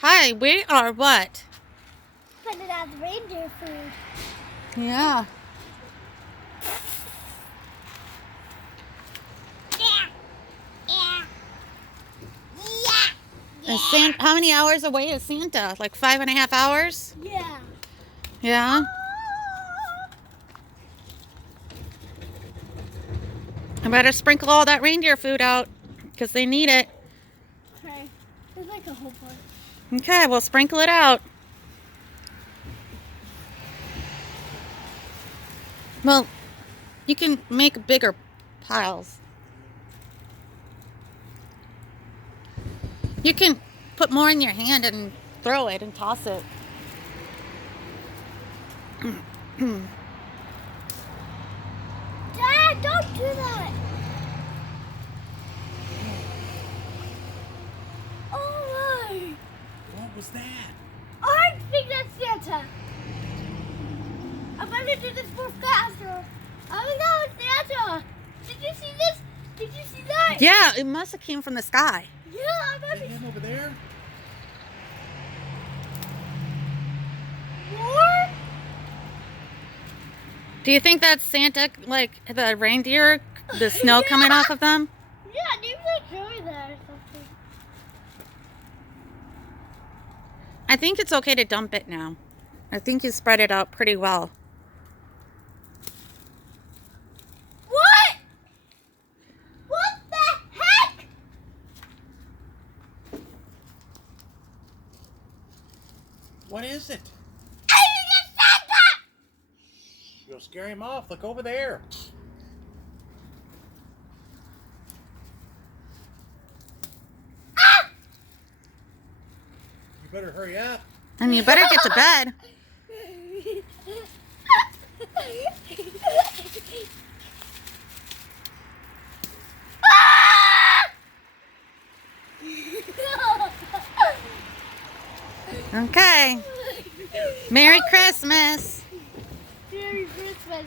Hi, we are what? Putting out the reindeer food. Yeah. And how many hours away is Santa? Like 5.5 hours? Yeah. Yeah? I better sprinkle all that reindeer food out because they need it. Okay. There's like a whole bunch. Okay, we'll sprinkle it out. Well, you can make bigger piles. You can put more in your hand and throw it and toss it. Dad, don't do that. Oh my. What was that? I think that's Santa. I'm gonna do this more faster. Oh no, it's Santa. Did you see this? Did you see that? Yeah, it must have came from the sky. Yeah, I'm Is it him over there? More? Do you think that's Santa, like the reindeer, the snow coming off of them? Yeah, maybe they carry that or something. I think it's okay to dump it now. I think you spread it out pretty well. What? What the heck? What is it? I think it's Santa! You'll scare him off. Look over there. Ah! You better hurry up. And you better get to bed. Okay. Merry Christmas. Merry Christmas.